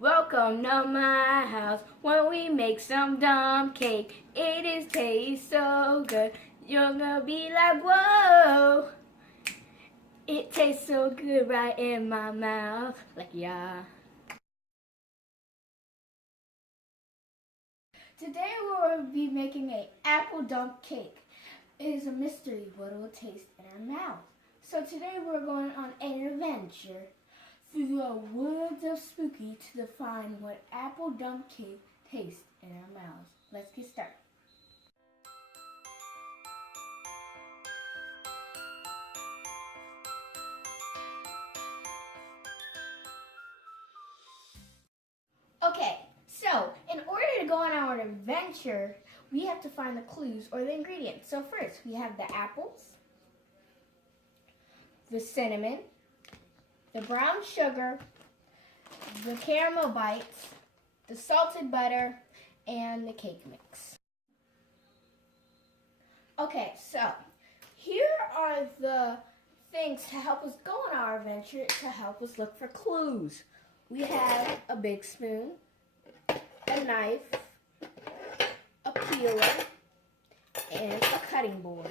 Welcome to my house when we make some dumb cake. It is taste so good, you're gonna be like, whoa. It tastes so good right in my mouth, like yeah. Today we'll be making an apple dump cake. It is a mystery what it will taste in our mouth. So today we're going on an adventure through the woods of Spooky to find what apple dump cake tastes in our mouths. Let's get started. Okay, so in order to go on our adventure, we have to find the clues or the ingredients. So first, we have the apples, the cinnamon, the brown sugar, the caramel bites, the salted butter, and the cake mix. Okay, so here are the things to help us go on our adventure, to help us look for clues. We have a big spoon, a knife, a peeler, and a cutting board,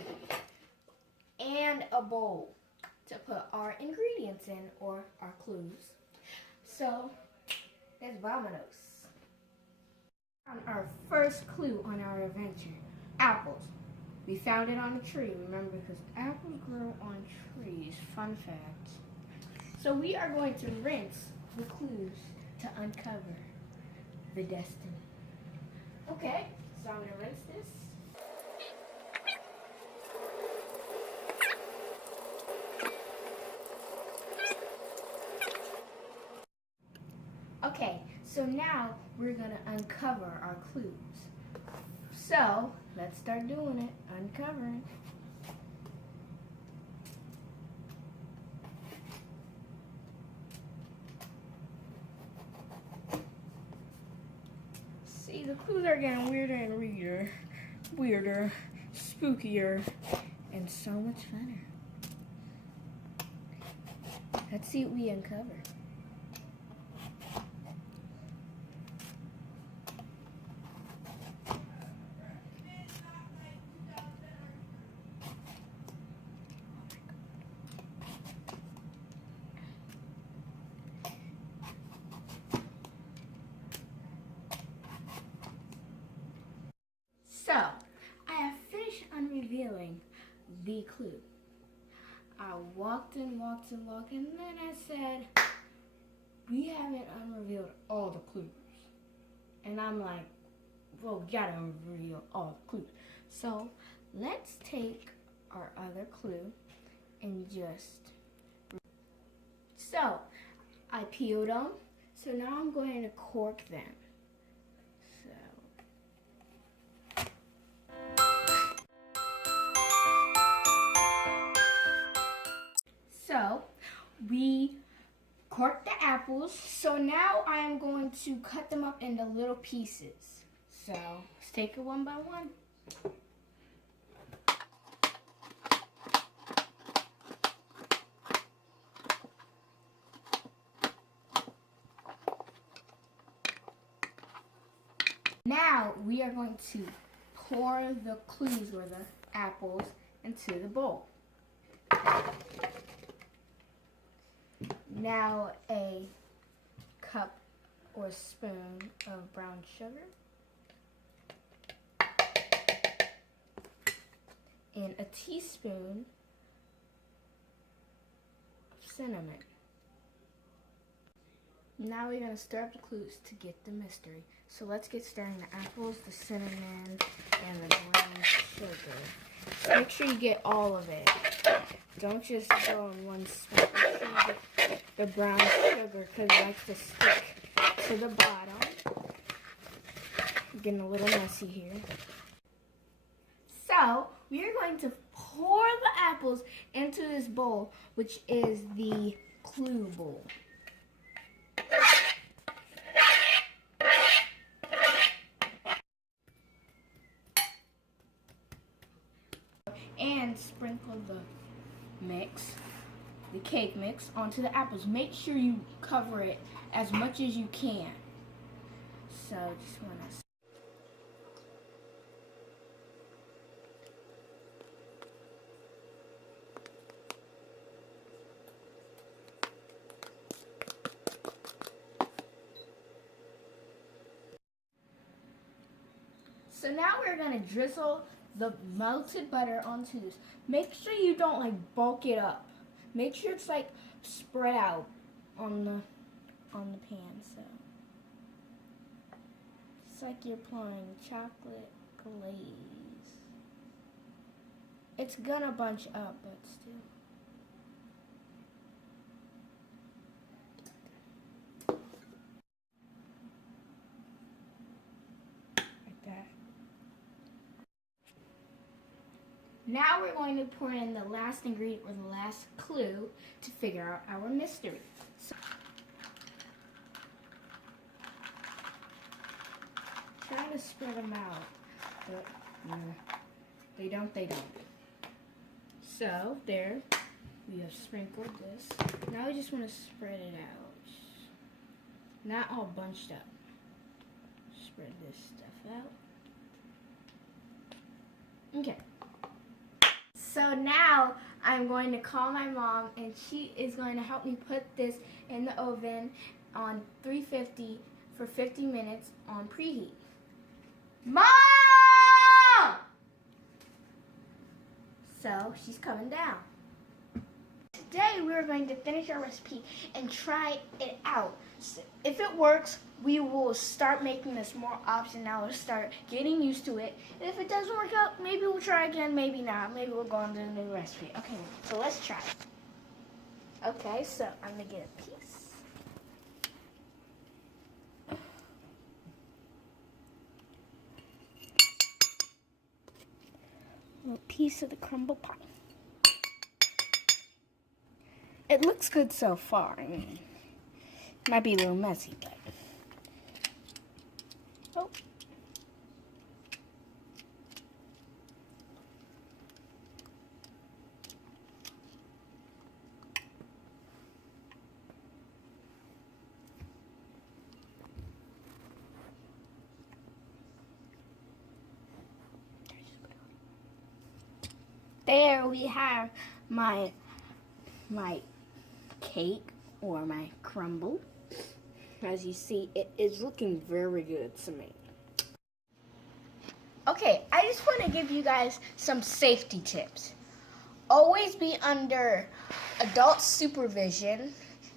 and a bowl to put our ingredients in, or our clues. So, let's vamonos. On our first clue on our adventure, apples. We found it on a tree, remember, because apples grow on trees. Fun fact. So we are going to rinse the clues to uncover the destiny. Okay, so I'm going to rinse this. Okay, so now we're going to uncover our clues. So, let's start doing it, uncovering. See, the clues are getting weirder and weirder, spookier, and so much funner. Let's see what we uncover. So, I have finished unrevealing the clue. I walked and then I said, we haven't unrevealed all the clues. And I'm like, well, we gotta unreveal all the clues. So, let's take our other clue and just... So, I peeled them. So now I'm going to cork them. So, we corked the apples. So now I am going to cut them up into little pieces. So, let's take it one by one. Now, we are going to pour the clues or the apples into the bowl. Now a cup or spoon of brown sugar and a teaspoon of cinnamon. Now we're going to stir up the clues to get the mystery. So let's get started. The apples, the cinnamon, and the brown sugar. So make sure you get all of it. Don't just go in one spot. Make sure you get the brown sugar because it likes to stick to the bottom. I'm getting a little messy here. So, we are going to pour the apples into this bowl, which is the clue bowl. And sprinkle the mix the cake mix onto the apples. Make sure you cover it as much as you can. So just want to. So now we're gonna drizzle the melted butter onto this. Make sure you don't like bulk it up. Make sure it's like spread out on the pan. So it's like you're applying chocolate glaze. It's gonna bunch up, but still. Now we're going to pour in the last ingredient or the last clue to figure out our mystery. So, try to spread them out, but they don't. So there, we have sprinkled this. Now we just want to spread it out. Not all bunched up. Spread this stuff out. Okay. So now I'm going to call my mom and she is going to help me put this in the oven on 350 for 50 minutes on preheat. Mom! So she's coming down. Today we're going to finish our recipe and try it out. So if it works, we will start making this more often. Now we'll start getting used to it. And if it doesn't work out, maybe we'll try again, maybe not. Maybe we'll go on to a new recipe. Okay, so let's try it. Okay, so I'm going to get a piece. A little piece of the crumble pie. It looks good so far. I mean, it might be a little messy, but. Oh. There we have my cake or my crumble. As you see, it is looking very good to me. Okay, I just want to give you guys some safety tips. Always be under adult supervision.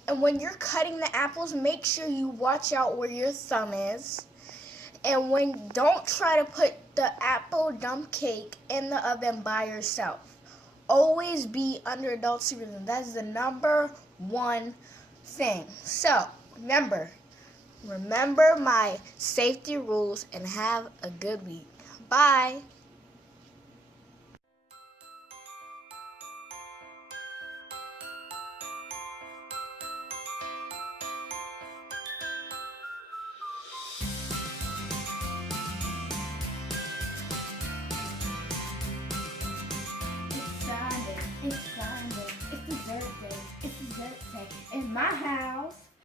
And when you're cutting the apples, make sure you watch out where your thumb is. And don't try to put the apple dump cake in the oven by yourself. Always be under adult supervision. That is the #1 thing. So, remember my safety rules and have a good week. Bye. It's Sunday. It's dessert day. It's dessert day in my house.